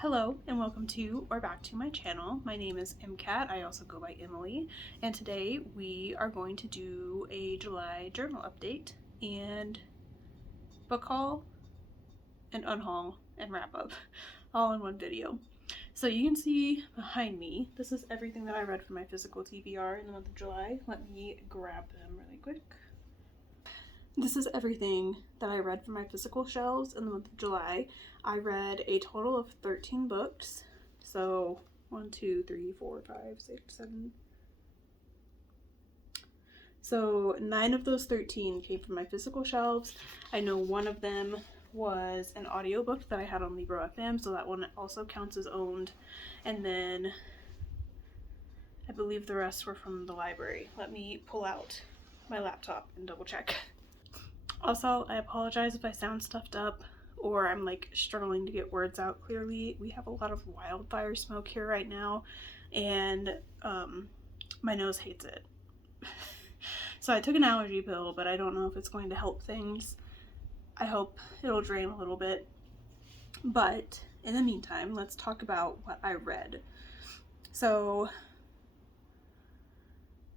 Hello and welcome to or back to my channel. My name is MCAT. I also go by Emily, and today we are going to do a July journal update and book haul and unhaul and wrap up all in one video. So you can see behind me, this is everything that I read for my physical TBR in the month of July. Let me grab them really quick. This is everything that I read from my physical shelves in the month of July. I read a total of 13 books. So 1, 2, 3, 4, 5, 6, 7. So 9 of those 13 came from my physical shelves. I know one of them was an audiobook that I had on Libro FM, so that one also counts as owned. And then I believe the rest were from the library. Let me pull out my laptop and double check. Also, I apologize if I sound stuffed up or I'm like struggling to get words out clearly. We have a lot of wildfire smoke here right now, and my nose hates it. So I took an allergy pill, but I don't know if it's going to help things. I hope it'll drain a little bit. But in the meantime, let's talk about what I read. So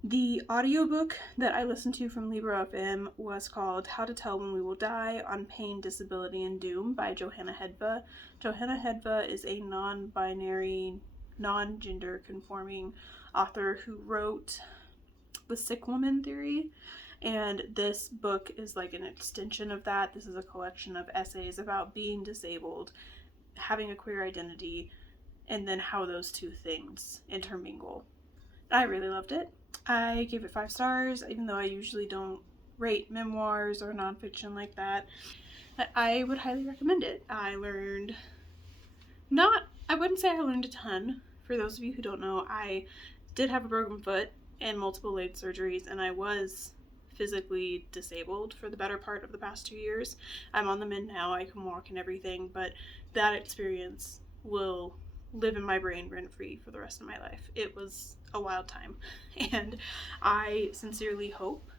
the audiobook that I listened to from Libro FM was called How to Tell When We Will Die on Pain, Disability, and Doom by Johanna Hedva. Johanna Hedva is a non-binary, non-gender conforming author who wrote The Sick Woman Theory, and this book is like an extension of that. This is a collection of essays about being disabled, having a queer identity, and then how those two things intermingle. I really loved it. I gave it 5 stars, even though I usually don't rate memoirs or nonfiction like that. I would highly recommend it. I learned I wouldn't say I learned a ton. For those of you who don't know, I did have a broken foot and multiple leg surgeries, and I was physically disabled for the better part of the past 2 years. I'm on the mend now, I can walk and everything, but that experience will live in my brain rent-free for the rest of my life. It was a wild time, and I sincerely hope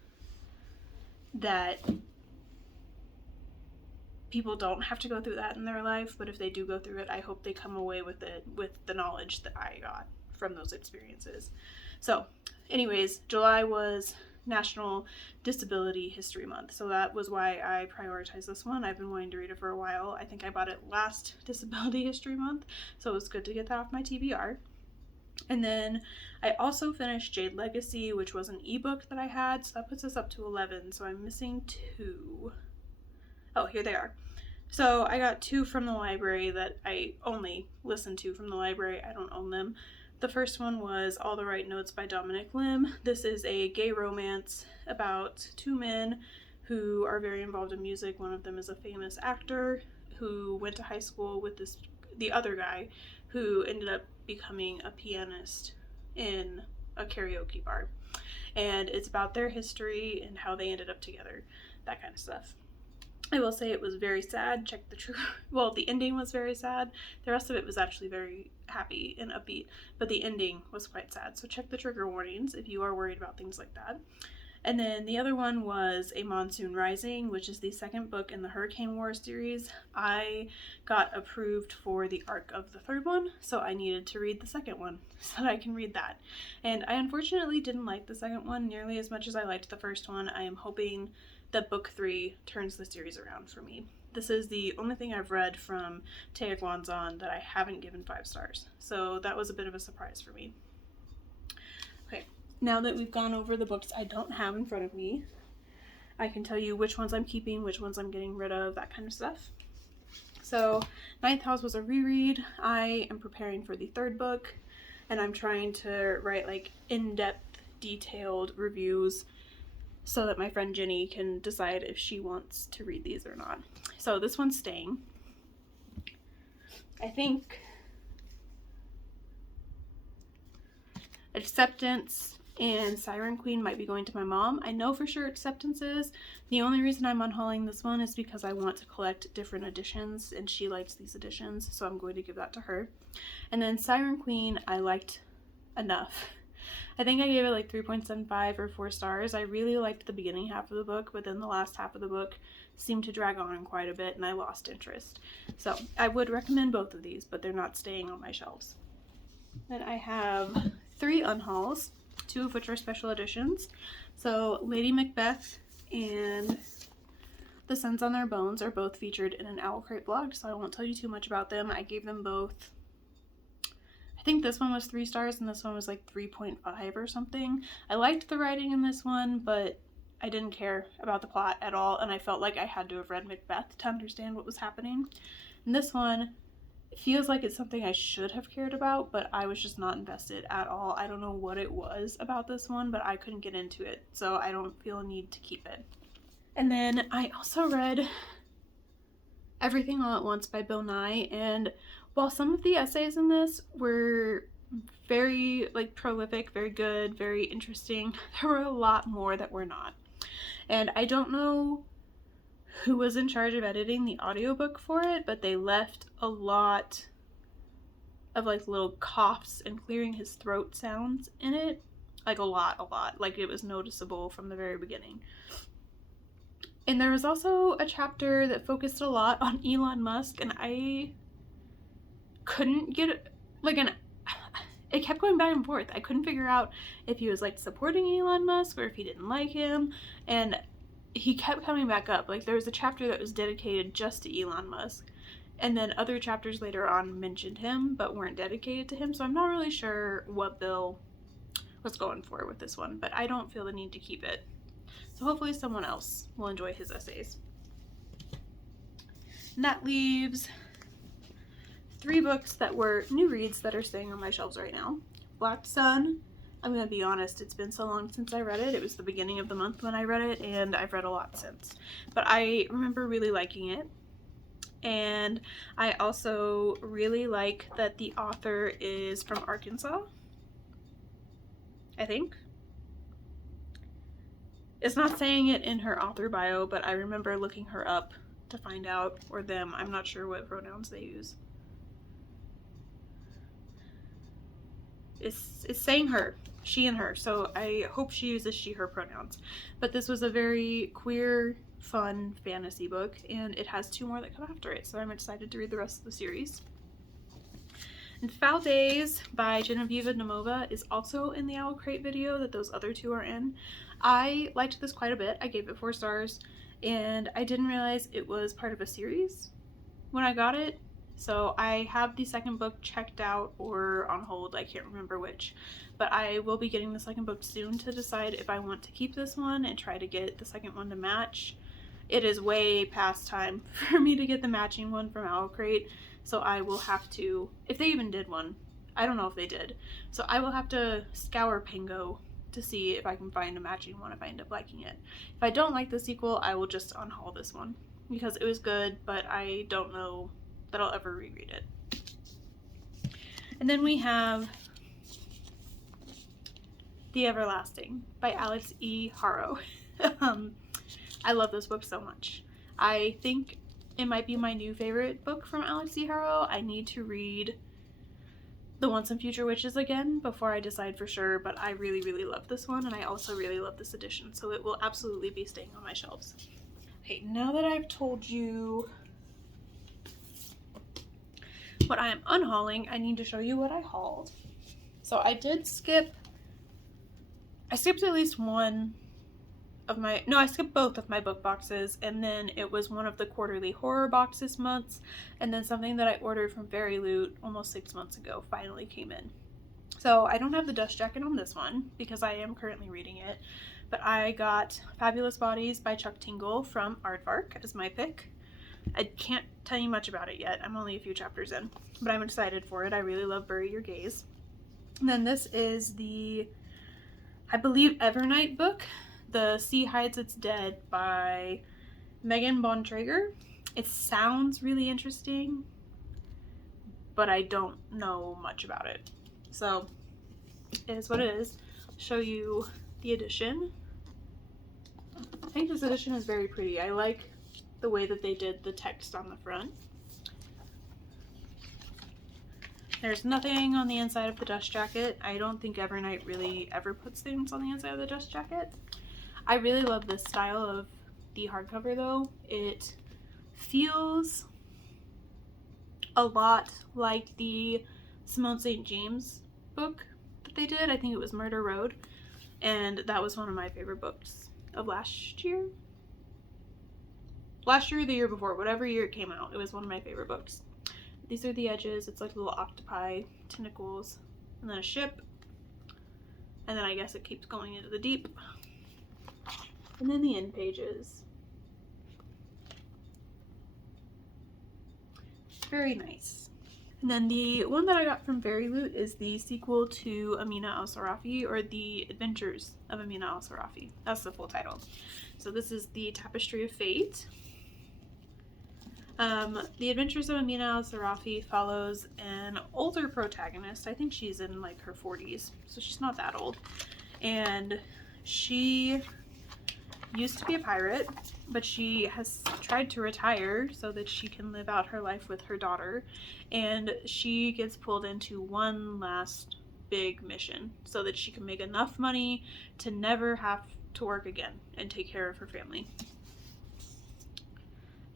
that people don't have to go through that in their life, but if they do go through it, I hope they come away with it with the knowledge that I got from those experiences. So anyways, July was National Disability History Month, so that was why I prioritized this one. I've been wanting to read it for a while. I think I bought it last Disability History Month, so it was good to get that off my TBR. And then I also finished Jade Legacy, which was an ebook that I had, so that puts us up to 11, so I'm missing 2. Oh, here they are. So I got 2 from the library that I only listened to from the library. I don't own them. The first one was All the Right Notes by Dominic Lim. This is a gay romance about 2 men who are very involved in music. One of them is a famous actor who went to high school with the other guy who ended up becoming a pianist in a karaoke bar. And it's about their history and how they ended up together, that kind of stuff. I will say it was very sad. Check the trigger. Well, the ending was very sad. The rest of it was actually very happy and upbeat, but the ending was quite sad. So check the trigger warnings if you are worried about things like that. And then the other one was A Monsoon Rising, which is the second book in the Hurricane War series. I got approved for the arc of the third one, so I needed to read the second one so that I can read that. And I unfortunately didn't like the second one nearly as much as I liked the first one. I am hoping that book 3 turns the series around for me. This is the only thing I've read from Taya Gwanzon that I haven't given 5 stars, so that was a bit of a surprise for me. Okay, now that we've gone over the books I don't have in front of me, I can tell you which ones I'm keeping, which ones I'm getting rid of, that kind of stuff. So Ninth House was a reread. I am preparing for the 3rd book, and I'm trying to write like in-depth, detailed reviews so that my friend Jenny can decide if she wants to read these or not. So this one's staying. I think Acceptance and Siren Queen might be going to my mom. I know for sure Acceptance is. The only reason I'm unhauling this one is because I want to collect different editions, and she likes these editions, so I'm going to give that to her. And then Siren Queen I liked enough. I think I gave it like 3.75 or 4 stars. I really liked the beginning half of the book, but then the last half of the book seemed to drag on quite a bit and I lost interest. So I would recommend both of these, but they're not staying on my shelves. Then I have 3 unhauls, 2 of which are special editions. So Lady Macbeth and The Scents on Their Bones are both featured in an Owl Crate blog, so I won't tell you too much about them. I gave them both, I think this one was 3 stars and this one was like 3.5 or something. I liked the writing in this one, but I didn't care about the plot at all, and I felt like I had to have read Macbeth to understand what was happening. And this one, it feels like it's something I should have cared about, but I was just not invested at all. I don't know what it was about this one, but I couldn't get into it, so I don't feel a need to keep it. And then I also read Everything All at Once by Bill Nye, and while some of the essays in this were very prolific, very good, very interesting, there were a lot more that were not. And I don't know who was in charge of editing the audiobook for it, but they left a lot of little coughs and clearing his throat sounds in it. A lot. Like it was noticeable from the very beginning. And there was also a chapter that focused a lot on Elon Musk, and I couldn't get it kept going back and forth. I couldn't figure out if he was supporting Elon Musk or if he didn't like him, and he kept coming back up. There was a chapter that was dedicated just to Elon Musk, and then other chapters later on mentioned him but weren't dedicated to him, so I'm not really sure what Bill was going for with this one, but I don't feel the need to keep it. So hopefully someone else will enjoy his essays. And that leaves 3 books that were new reads that are staying on my shelves right now. Black Sun, I'm going to be honest, it's been so long since I read it. It was the beginning of the month when I read it, and I've read a lot since. But I remember really liking it. And I also really like that the author is from Arkansas, I think. It's not saying it in her author bio, but I remember looking her up to find out, or them, I'm not sure what pronouns they use. It's saying her, she and her, so I hope she uses she, her pronouns. But this was a very queer, fun fantasy book, and it has 2 more that come after it, so I'm excited to read the rest of the series. And Foul Days by Genevieve Nemova is also in the Owl Crate video that those other 2 are in. I liked this quite a bit. I gave it 4 stars, and I didn't realize it was part of a series when I got it. So I have the second book checked out or on hold, I can't remember which, but I will be getting the second book soon to decide if I want to keep this one and try to get the second one to match. It is way past time for me to get the matching one from Owl Crate, so I will have to, if they even did one, I don't know if they did, so I will have to scour Pango to see if I can find a matching one if I end up liking it. If I don't like the sequel, I will just unhaul this one because it was good, but I don't know that I'll ever reread it. And then we have The Everlasting by Alex E. Harrow. I love this book so much. I think it might be my new favorite book from Alex E. Harrow. I need to read The Once and Future Witches again before I decide for sure, but I really, really love this one, and I also really love this edition, so it will absolutely be staying on my shelves. Okay, now that I've told you what I am unhauling, I need to show you what I hauled. So I skipped at least one of my, no, I skipped both of my book boxes, and then it was one of the quarterly horror boxes months, and then something that I ordered from Fairy Loot almost 6 months ago finally came in. So I don't have the dust jacket on this one because I am currently reading it, but I got Fabulous Bodies by Chuck Tingle from Aardvark as my pick. I can't tell you much about it yet. I'm only a few chapters in, but I'm excited for it. I really love Bury Your Gaze. And then this is the, I believe, Evernight book, The Sea Hides Its Dead by Megan Bontrager. It sounds really interesting, but I don't know much about it. So it is what it is. I'll show you the edition. I think this edition is very pretty. I like the way that they did the text on the front. There's nothing on the inside of the dust jacket. I don't think Evernight really ever puts things on the inside of the dust jacket. I really love this style of the hardcover though. It feels a lot like the Simone St. James book that they did. I think it was Murder Road, and that was one of my favorite books of last year or the year before, whatever year it came out. It was one of my favorite books. These are the edges. It's like little octopi, tentacles, and then a ship, and then I guess it keeps going into the deep, and then the end pages. Very nice. And then the one that I got from Fairy Loot is the sequel to Amina al-Sarafi, or The Adventures of Amina al-Sarafi. That's the full title. So this is The Tapestry of Fate. The Adventures of Amina al-Sarafi follows an older protagonist. I think she's in like her 40s, so she's not that old. And she used to be a pirate, but she has tried to retire so that she can live out her life with her daughter. And she gets pulled into one last big mission so that she can make enough money to never have to work again and take care of her family.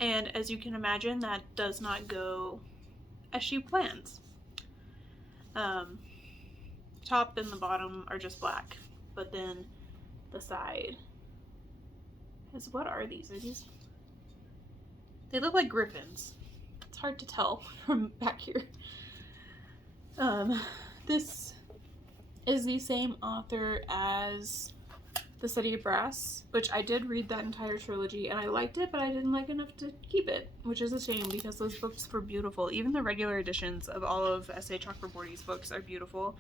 And as you can imagine, that does not go as she plans. Top and the bottom are just black, but then the side is, what are these? Are these? They look like griffins. It's hard to tell from back here. This is the same author as The City of Brass, which I did read that entire trilogy and I liked it, but I didn't like enough to keep it, which is a shame because those books were beautiful. Even the regular editions of all of S.A. Chakraborty's books are beautiful.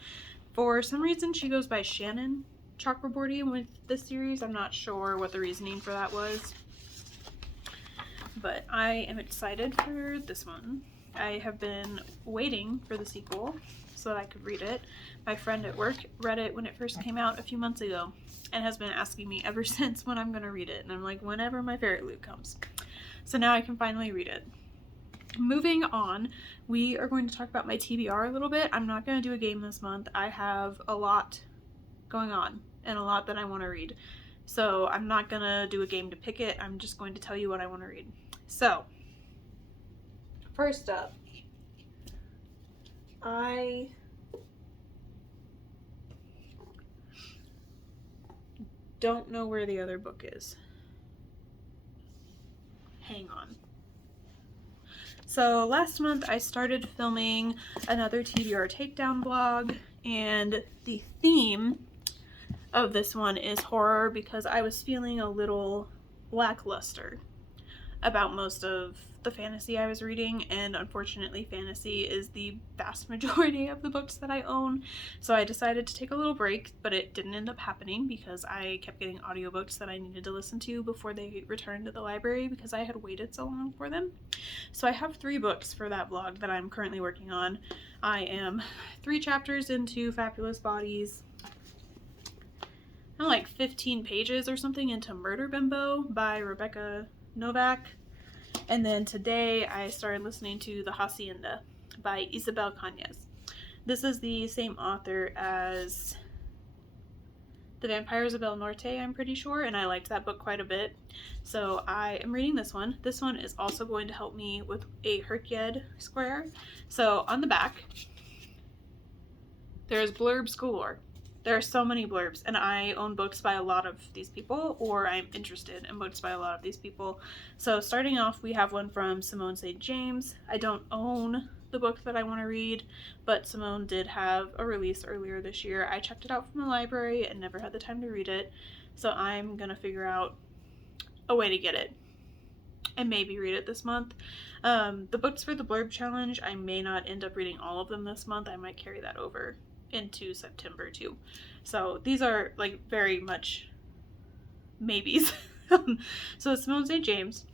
For some reason, she goes by Shannon Chakraborty with this series. I'm not sure what the reasoning for that was, but I am excited for this one. I have been waiting for the sequel so that I could read it. My friend at work read it when it first came out a few months ago and has been asking me ever since when I'm going to read it, and I'm like, whenever my Fairy Loot comes. So now I can finally read it. Moving on, we are going to talk about my TBR a little bit. I'm not going to do a game this month. I have a lot going on and a lot that I want to read. So I'm not going to do a game to pick it. I'm just going to tell you what I want to read. So, first up, I don't know where the other book is. Hang on. So last month I started filming another TBR takedown vlog, and the theme of this one is horror because I was feeling a little lackluster about most of the fantasy I was reading, and unfortunately fantasy is the vast majority of the books that I own, so I decided to take a little break, but it didn't end up happening because I kept getting audiobooks that I needed to listen to before they returned to the library because I had waited so long for them. So I have 3 books for that vlog that I'm currently working on. I am 3 chapters into Fabulous Bodies. I'm like 15 pages or something into Murder Bimbo by Rebecca Novak. And then today I started listening to The Hacienda by Isabel Cañas. This is the same author as The Vampires of El Norte, I'm pretty sure, and I liked that book quite a bit. So I am reading this one. This one is also going to help me with a Herkyed square. So on the back, there's blurbs galore. There are so many blurbs, and I own books by a lot of these people, or I'm interested in books by a lot of these people. So starting off, we have one from Simone St. James. I don't own the book that I want to read, but Simone did have a release earlier this year. I checked it out from the library and never had the time to read it, so I'm gonna figure out a way to get it and maybe read it this month. The books for the blurb challenge, I may not end up reading all of them this month. I might carry that over into September too. So these are like very much maybes. So Simone St. James.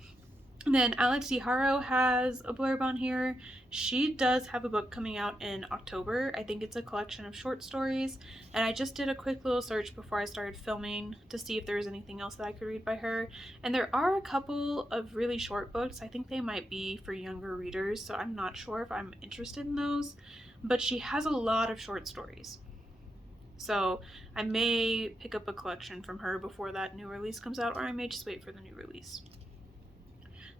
And then Alex D. Haro has a blurb on here. She does have a book coming out in October. I think it's a collection of short stories. And I just did a quick little search before I started filming to see if there was anything else that I could read by her. And there are a couple of really short books. I think they might be for younger readers, so I'm not sure if I'm interested in those. But she has a lot of short stories. So I may pick up a collection from her before that new release comes out, or I may just wait for the new release.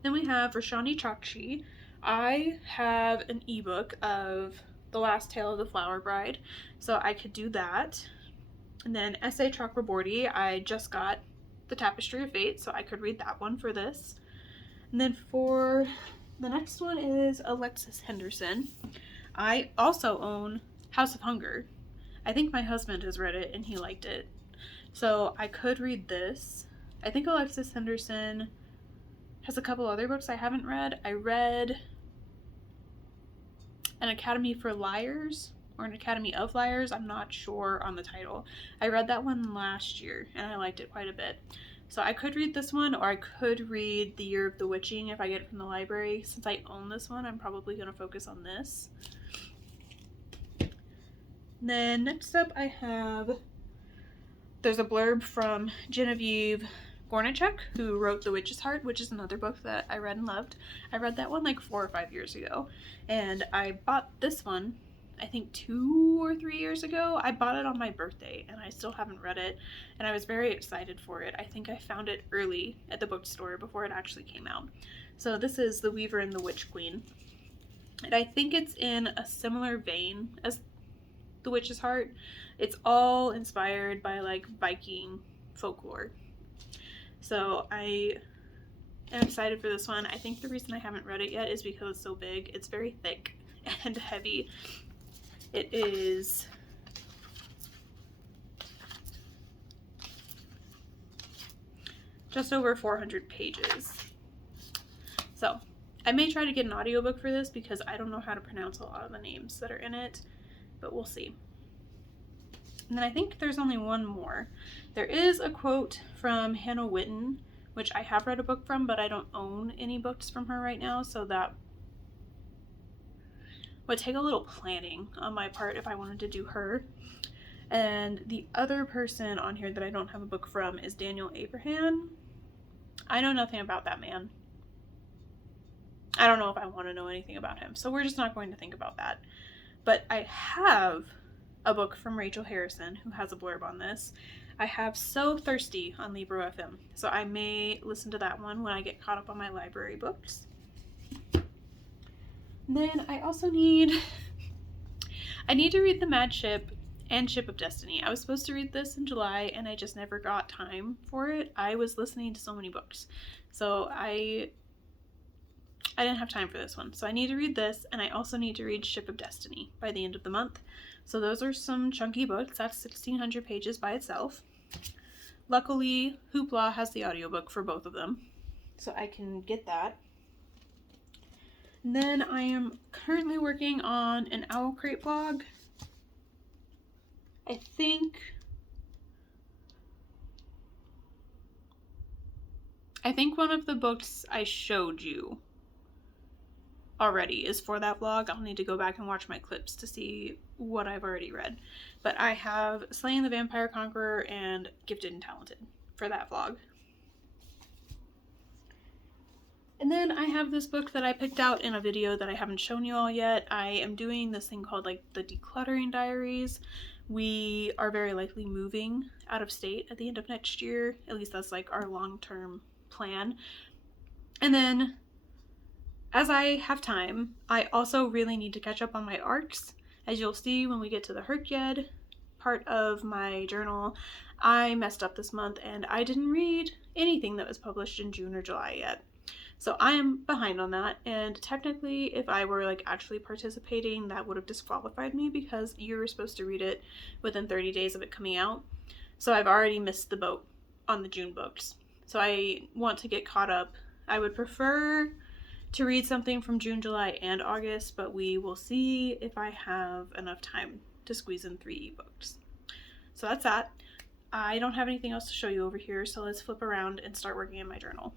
Then we have Roshani Chokshi. I have an ebook of The Last Tale of the Flower Bride, so I could do that. And then S.A. Chakraborty, I just got The Tapestry of Fate, so I could read that one for this. And then for the next one is Alexis Henderson. I also own House of Hunger. I think my husband has read it and he liked it. So I could read this. I think Alexis Henderson has a couple other books I haven't read. I read An Academy for Liars or An Academy of Liars. I'm not sure on the title. I read that one last year and I liked it quite a bit. So I could read this one, or I could read The Year of the Witching if I get it from the library. Since I own this one, I'm probably going to focus on this. Then next up I have, there's a blurb from Genevieve Gornichek, who wrote The Witch's Heart, which is another book that I read and loved. I read that one like 4 or 5 years ago, and I bought this one I think 2 or 3 years ago. I bought it on my birthday and I still haven't read it, and I was very excited for it. I think I found it early at the bookstore before it actually came out. So this is The Weaver and the Witch Queen, and I think it's in a similar vein as The Witch's Heart. It's all inspired by like Viking folklore. So I am excited for this one. I think the reason I haven't read it yet is because it's so big. It's very thick and heavy. It is just over 400 pages. So I may try to get an audiobook for this because I don't know how to pronounce a lot of the names that are in it, but we'll see. And then I think there's only one more. There is a quote from Hannah Witten, which I have read a book from, but I don't own any books from her right now, so that would take a little planning on my part if I wanted to do her. And the other person on here that I don't have a book from is Daniel Abraham. I know nothing about that man. I don't know if I want to know anything about him, so we're just not going to think about that. But I have a book from Rachel Harrison, who has a blurb on this. I have So Thirsty on Libro FM, so I may listen to that one when I get caught up on my library books. Then I also need to read The Mad Ship and Ship of Destiny. I was supposed to read this in July and I just never got time for it. I was listening to so many books, so I didn't have time for this one. So I need to read this, and I also need to read Ship of Destiny by the end of the month. So those are some chunky books. That's 1,600 pages by itself. Luckily, Hoopla has the audiobook for both of them, so I can get that. And then I am currently working on an Owl Crate blog. I think one of the books I showed you already is for that vlog. I'll need to go back and watch my clips to see what I've already read. But I have Slaying the Vampire Conqueror and Gifted and Talented for that vlog. And then I have this book that I picked out in a video that I haven't shown you all yet. I am doing this thing called like the Decluttering Diaries. We are very likely moving out of state at the end of next year. At least that's like our long-term plan. And then as I have time, I also really need to catch up on my arcs. As you'll see when we get to the Herkyed part of my journal, I messed up this month and I didn't read anything that was published in June or July yet. So I am behind on that, and technically if I were like actually participating, that would have disqualified me because you were supposed to read it within 30 days of it coming out. So I've already missed the boat on the June books. So I want to get caught up. I would prefer to read something from June, July, and August, but we will see if I have enough time to squeeze in 3 ebooks. So that's that. I don't have anything else to show you over here, so let's flip around and start working in my journal.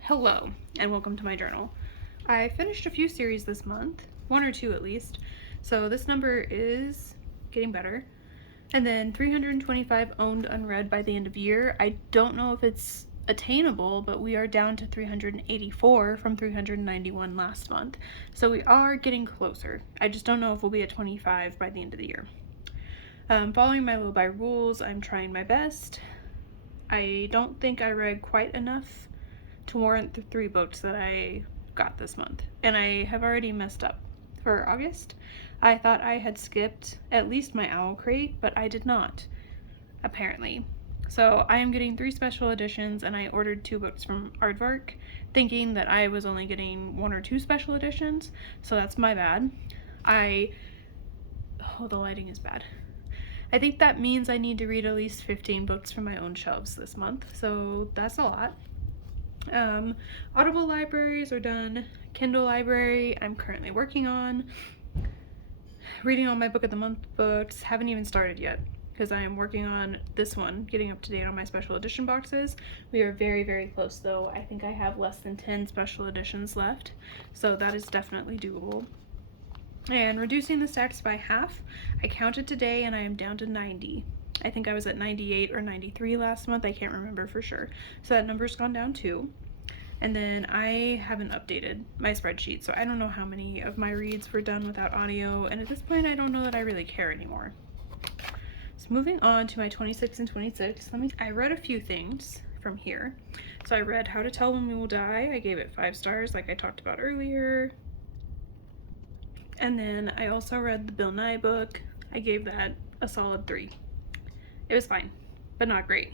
Hello, and welcome to my journal. I finished a few series this month, 1 or 2 at least, so this number is getting better. And then 325 owned unread by the end of year. I don't know if it's attainable, but we are down to 384 from 391 last month, so we are getting closer. I just don't know if we'll be at 25 by the end of the year. Following my low buy rules, I'm trying my best. I don't think I read quite enough to warrant the 3 books that I got this month. And I have already messed up for August. I thought I had skipped at least my Owl Crate, but I did not, apparently. So I am getting 3 special editions, and I ordered 2 books from Aardvark, thinking that I was only getting 1 or 2 special editions, so that's my bad. Oh, the lighting is bad. I think that means I need to read at least 15 books from my own shelves this month, so that's a lot. Audible libraries are done. Kindle library I'm currently working on. Reading all my book of the month books, haven't even started yet because I am working on this one, getting up to date on my special edition boxes. We are very, very close though. I think I have less than 10 special editions left, so that is definitely doable. And reducing the stacks by half, I counted today and I am down to 90. I think I was at 98 or 93 last month, I can't remember for sure. So that number's gone down too. And then I haven't updated my spreadsheet, so I don't know how many of my reads were done without audio, and at this point I don't know that I really care anymore. So moving on to my 26 and 26, I read a few things from here. So I read How to Tell When We Will Die. I gave it 5 stars like I talked about earlier. And then I also read the Bill Nye book. I gave that a solid 3. It was fine, but not great.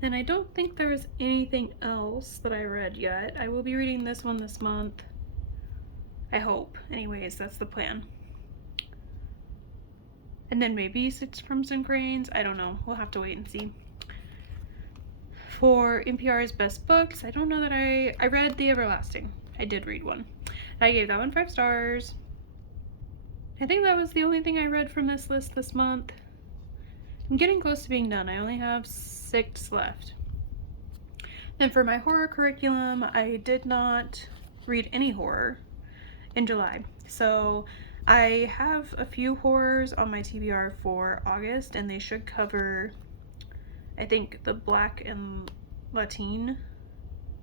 Then I don't think there was anything else that I read yet. I will be reading this one this month. I hope. Anyways, that's the plan. And then maybe 6 Crimson Cranes. I don't know. We'll have to wait and see. For NPR's best books, I don't know that I read The Everlasting. I did read one. I gave that one 5 stars. I think that was the only thing I read from this list this month. I'm getting close to being done. I only have 6 left. Then for my horror curriculum, I did not read any horror in July. So I have a few horrors on my TBR for August, and they should cover, I think, the Black and Latin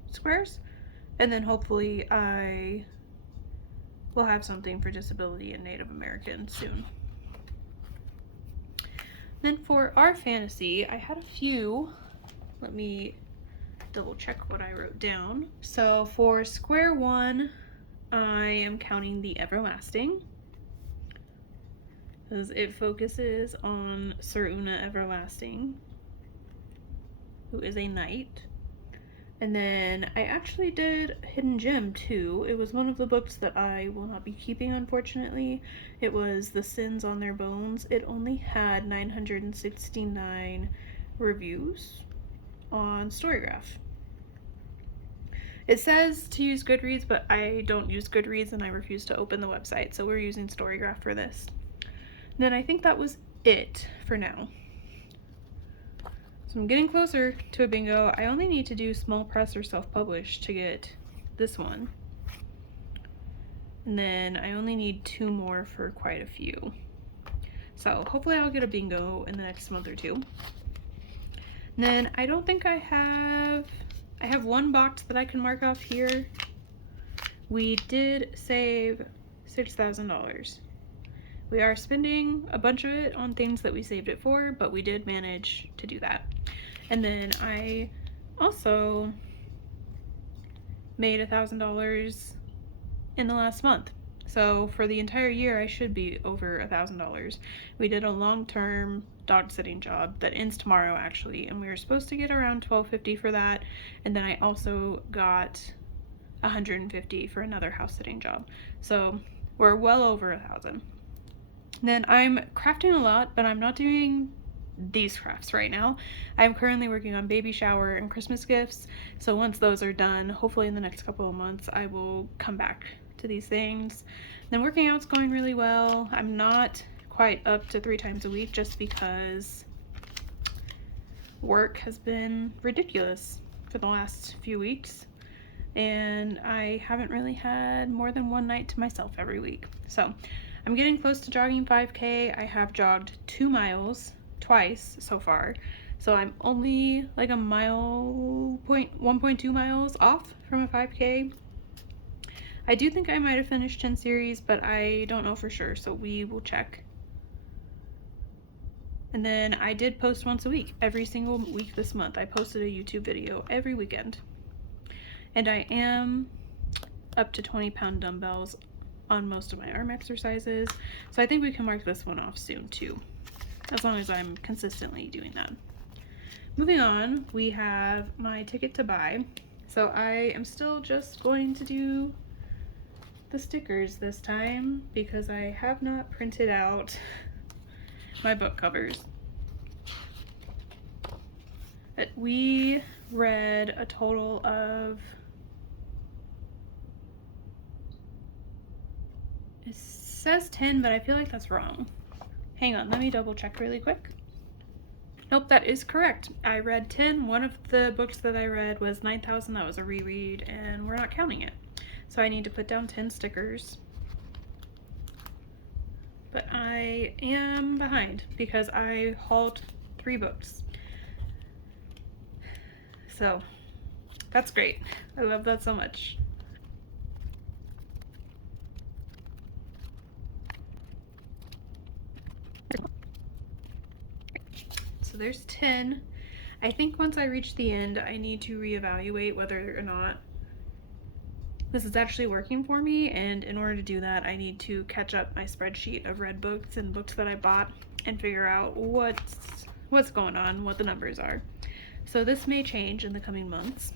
squares. And then hopefully I will have something for disability and Native American soon. Then for our fantasy, I had a few. Let me double check what I wrote down. So for square 1, I am counting The Everlasting, because it focuses on Sir Una Everlasting, who is a knight. And then I actually did Hidden Gem too. It was one of the books that I will not be keeping, unfortunately. It was The Sins on Their Bones. It only had 969 reviews on Storygraph. It says to use Goodreads, but I don't use Goodreads and I refuse to open the website, so we're using Storygraph for this. And then I think that was it for now. So I'm getting closer to a bingo. I only need to do small press or self-publish to get this one. And then I only need 2 more for quite a few. So hopefully I'll get a bingo in the next month or 2. And then I don't think I have 1 box that I can mark off here. We did save $6,000. We are spending a bunch of it on things that we saved it for, but we did manage to do that. And then I also made $1,000 in the last month. So for the entire year, I should be over $1,000. We did a long-term dog sitting job that ends tomorrow actually, and we were supposed to get around $1,250 for that. And then I also got $150 for another house sitting job. So we're well over $1,000. Then I'm crafting a lot, but I'm not doing these crafts right now. I'm currently working on baby shower and Christmas gifts, so once those are done, hopefully in the next couple of months, I will come back to these things. Then working out's going really well. I'm not quite up to 3 times a week just because work has been ridiculous for the last few weeks, and I haven't really had more than 1 night to myself every week. So I'm getting close to jogging 5K. I have jogged 2 miles twice so far, so I'm only like a mile, 1.2 miles off from a 5K. I do think I might have finished 10 series, but I don't know for sure, so we will check. And then I did post once a week. Every single week this month, I posted a YouTube video every weekend. And I am up to 20-pound dumbbells on most of my arm exercises. So I think we can mark this one off soon too, as long as I'm consistently doing that. Moving on, we have my ticket to buy. So I am still just going to do the stickers this time because I have not printed out my book covers. But we read a total of, it says 10, but I feel like that's wrong. Hang on, let me double check really quick. Nope, that is correct. I read 10. One of the books that I read was 9,000. That was a reread, and we're not counting it. So I need to put down 10 stickers. But I am behind because I hauled 3 books. So that's great. I love that so much. So there's 10. I think once I reach the end, I need to reevaluate whether or not this is actually working for me, and in order to do that, I need to catch up my spreadsheet of read books and books that I bought and figure out what's going on, what the numbers are. So this may change in the coming months.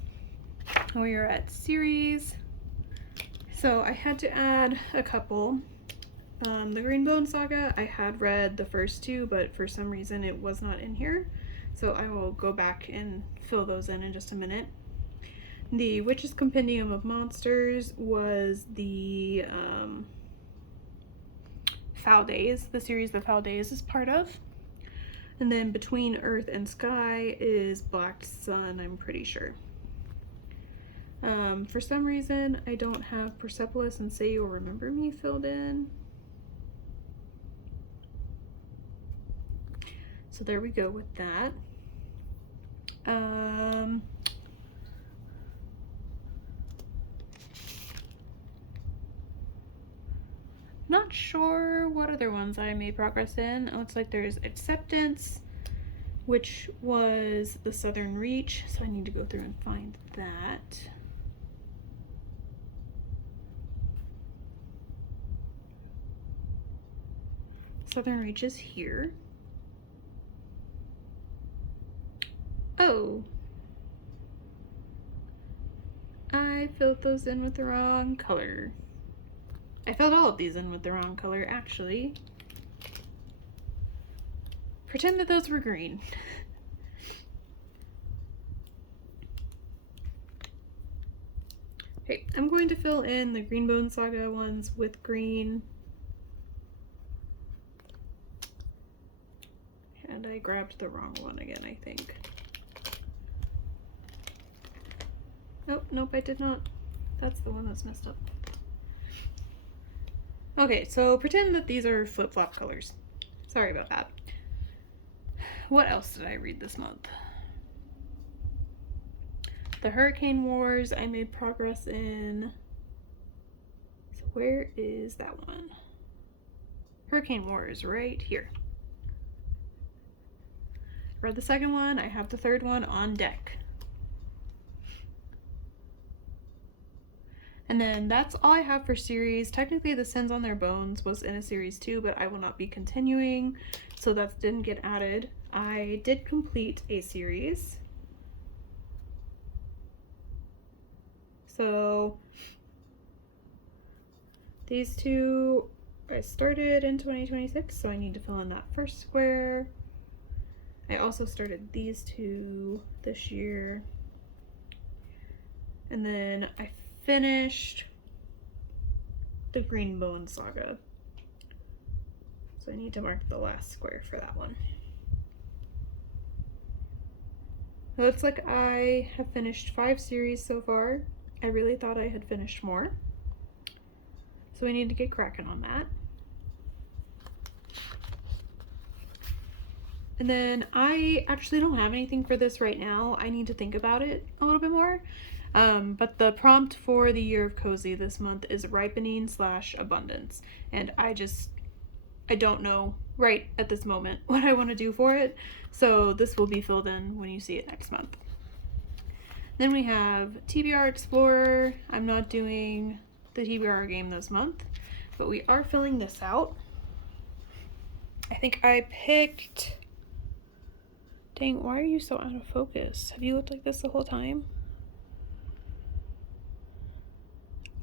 We are at series. So I had to add a couple. The Greenbone Saga, I had read the first 2, but for some reason it was not in here. So I will go back and fill those in just a minute. The Witch's Compendium of Monsters was the Foul Days, the series the Foul Days is part of. And then Between Earth and Sky is Black Sun, I'm pretty sure. For some reason, I don't have Persepolis and Say You'll Remember Me filled in. So there we go with that. Not sure what other ones I made progress in. It looks like there's Acceptance, which was the Southern Reach, so I need to go through and find that. Southern Reach is here. Oh, I filled those in with the wrong color. I filled all of these in with the wrong color, actually. Pretend that those were green. Okay, I'm going to fill in the Greenbone Saga ones with green. And I grabbed the wrong one again, I think. Oh, nope, I did not. That's the one that's messed up. Okay, so pretend that these are flip-flop colors. Sorry about that. What else did I read this month? The Hurricane Wars, I made progress in. So where is that one? Hurricane Wars, right here. Read the second one, I have the third one on deck. And then that's all I have for series. Technically, The Sins on Their Bones was in a series too, but I will not be continuing, so that didn't get added. I did complete a series. So these 2 I started in 2026, so I need to fill in that first square. I also started these 2 this year. And then I finished the Greenbone Saga. So I need to mark the last square for that one. It looks like I have finished 5 series so far. I really thought I had finished more. So we need to get cracking on that. And then I actually don't have anything for this right now. I need to think about it a little bit more. But the prompt for the Year of Cozy this month is ripening / abundance. And I don't know right at this moment what I want to do for it. So this will be filled in when you see it next month. Then we have TBR Explorer. I'm not doing the TBR game this month, but we are filling this out. I think I picked... Dang, why are you so out of focus? Have you looked like this the whole time?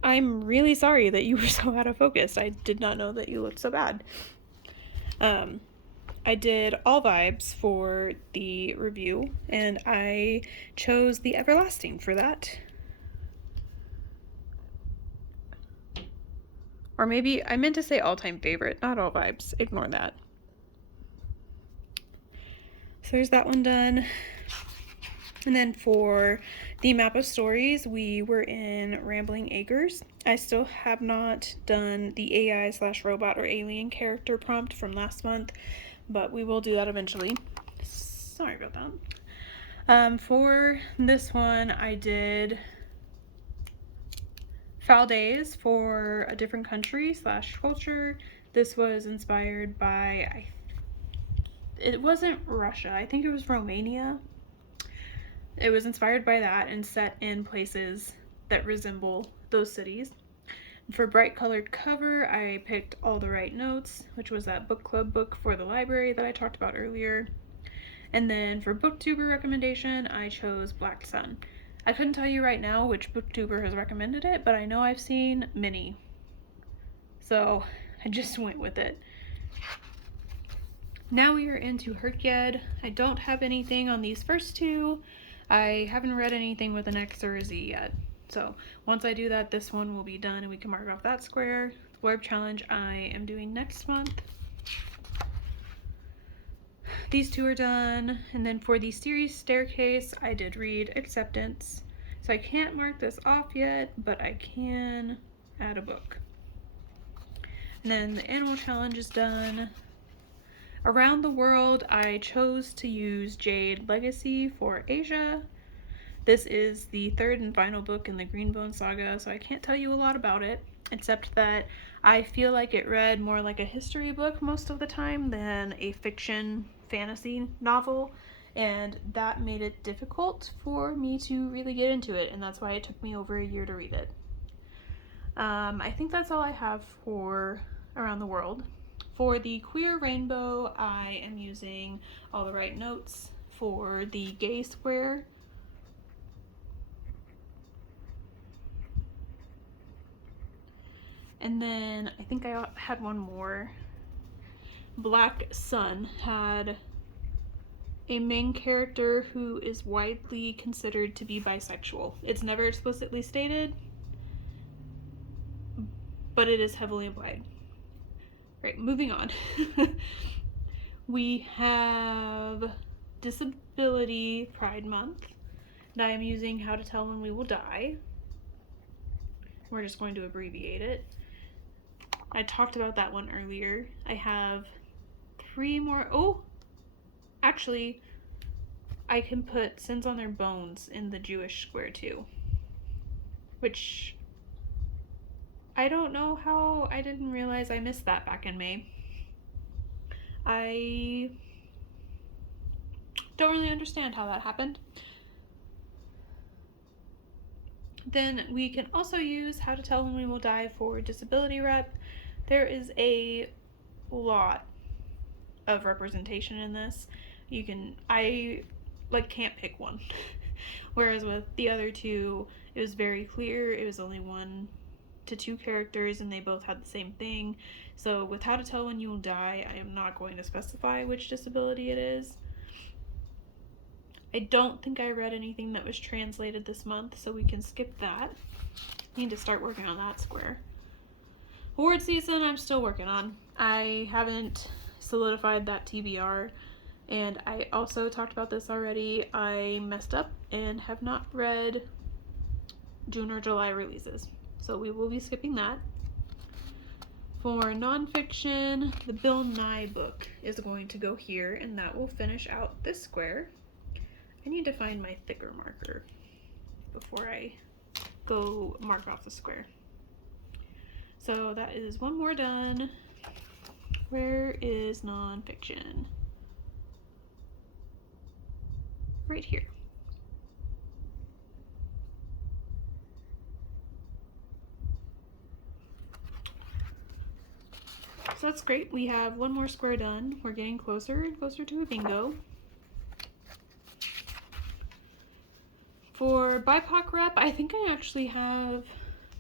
I'm really sorry that you were so out of focus. I did not know that you looked so bad. I did all vibes for the review, and I chose the Everlasting for that. Or maybe I meant to say all-time favorite, not all vibes. Ignore that. So there's that one done. And then for the map of stories, we were in Rambling Acres. I still have not done the AI/robot or alien character prompt from last month, but we will do that eventually. Sorry about that. For this one, I did Foul Days for a different country/culture. This was inspired by, it wasn't Russia, I think it was Romania. It was inspired by that and set in places that resemble those cities. For bright colored cover, I picked All the Right Notes, which was that book club book for the library that I talked about earlier. And then for booktuber recommendation, I chose Black Sun. I couldn't tell you right now which booktuber has recommended it, but I know I've seen many. So I just went with it. Now we are into Herkyed. I don't have anything on these first two. I haven't read anything with an X or a Z yet. So once I do that, this one will be done and we can mark off that square. The Blurb Challenge I am doing next month. These two are done. And then for the series Staircase, I did read Acceptance. So I can't mark this off yet, but I can add a book. And then the Animal Challenge is done. Around the World, I chose to use Jade Legacy for Asia. This is the third and final book in the Greenbone saga, so I can't tell you a lot about it, except that I feel like it read more like a history book most of the time than a fiction fantasy novel, and that made it difficult for me to really get into it, and that's why it took me over a year to read it. I think that's all I have for Around the World. For the Queer Rainbow, I am using All the Right Notes for the gay square. And then I think I had one more. Black Sun had a main character who is widely considered to be bisexual. It's never explicitly stated, but it is heavily implied. Right, moving on. We have Disability Pride Month, and I am using How to Tell When We Will Die. We're just going to abbreviate it. I talked about that one earlier. I have 3 more. Oh, actually, I can put Sins on Their Bones in the Jewish square too, which I don't know how I didn't realize I missed that back in May. I don't really understand how that happened. Then we can also use How to Tell When We Will Die for disability rep. There is a lot of representation in this. I can't pick one. Whereas with the other two, it was very clear. It was only 1 to 2 characters and they both had the same thing. So with How to Tell When You Will Die, I am not going to specify which disability it is. I don't think I read anything that was translated this month, so we can skip that. Need to start working on that square. Award season, I'm still working on. I haven't solidified that TBR, and I also talked about this already. I messed up and have not read June or July releases, so we will be skipping that. For nonfiction, the Bill Nye book is going to go here, and that will finish out this square. I need to find my thicker marker before I go mark off the square. So that is 1 more done. Where is nonfiction? Right here. So that's great. We have one more square done. We're getting closer and closer to a bingo. For BIPOC rep, I think I actually have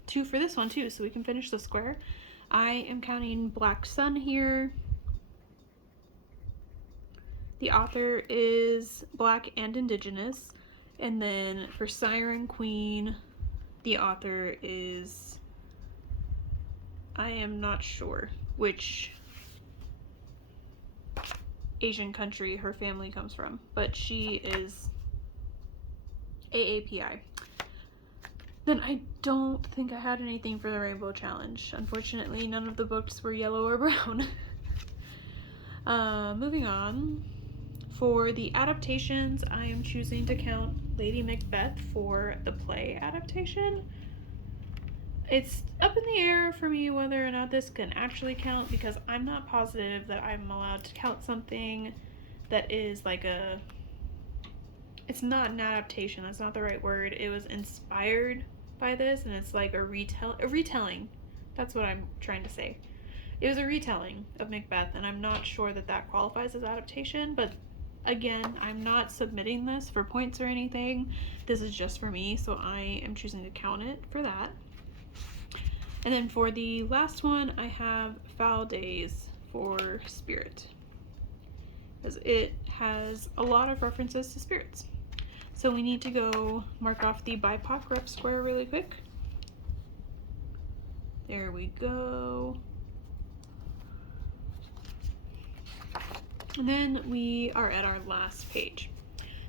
2 for this one too, so we can finish the square. I am counting Black Sun here. The author is Black and Indigenous. And then for Siren Queen, the author is, I am not sure which Asian country her family comes from, but she is AAPI. Then I don't think I had anything for the Rainbow Challenge. Unfortunately, none of the books were yellow or brown. Moving on. For the adaptations, I am choosing to count Lady Macbeth for the play adaptation. It's up in the air for me whether or not this can actually count, because I'm not positive that I'm allowed to count something that is like a... It's not an adaptation, that's not the right word. It was inspired by this, and it's like a retelling. That's what I'm trying to say. It was a retelling of Macbeth, and I'm not sure that that qualifies as adaptation, but again, I'm not submitting this for points or anything. This is just for me, so I am choosing to count it for that. And then for the last one, I have Foul Days for Spirit, because it has a lot of references to spirits. So we need to go mark off the BIPOC rep square really quick. There we go. And then we are at our last page.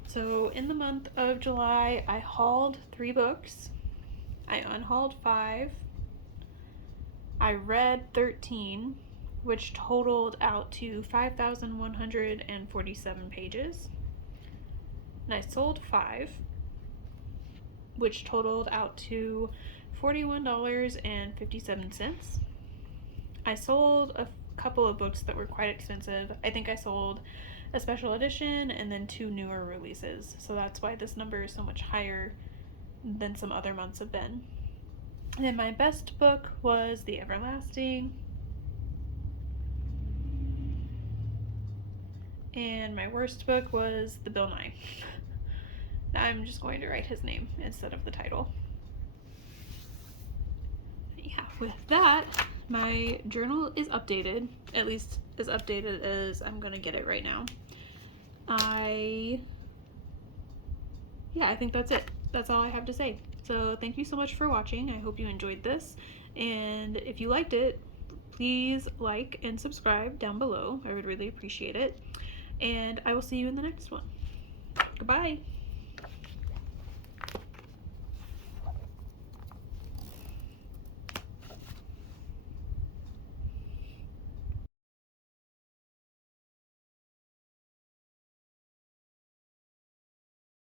So in the month of July, I hauled 3 books. I unhauled 5. I read 13, which totaled out to 5,147 pages. And I sold 5, which totaled out to $41.57. I sold a couple of books that were quite expensive. I think I sold a special edition and then 2 newer releases. So that's why this number is so much higher than some other months have been. And then my best book was The Everlasting. And my worst book was The Bill Nye. I'm just going to write his name instead of the title. Yeah, with that, my journal is updated, at least as updated as I'm gonna get it right now. I think that's it. That's all I have to say. So thank you so much for watching. I hope you enjoyed this. And if you liked it, please like and subscribe down below. I would really appreciate it. And I will see you in the next one. Goodbye.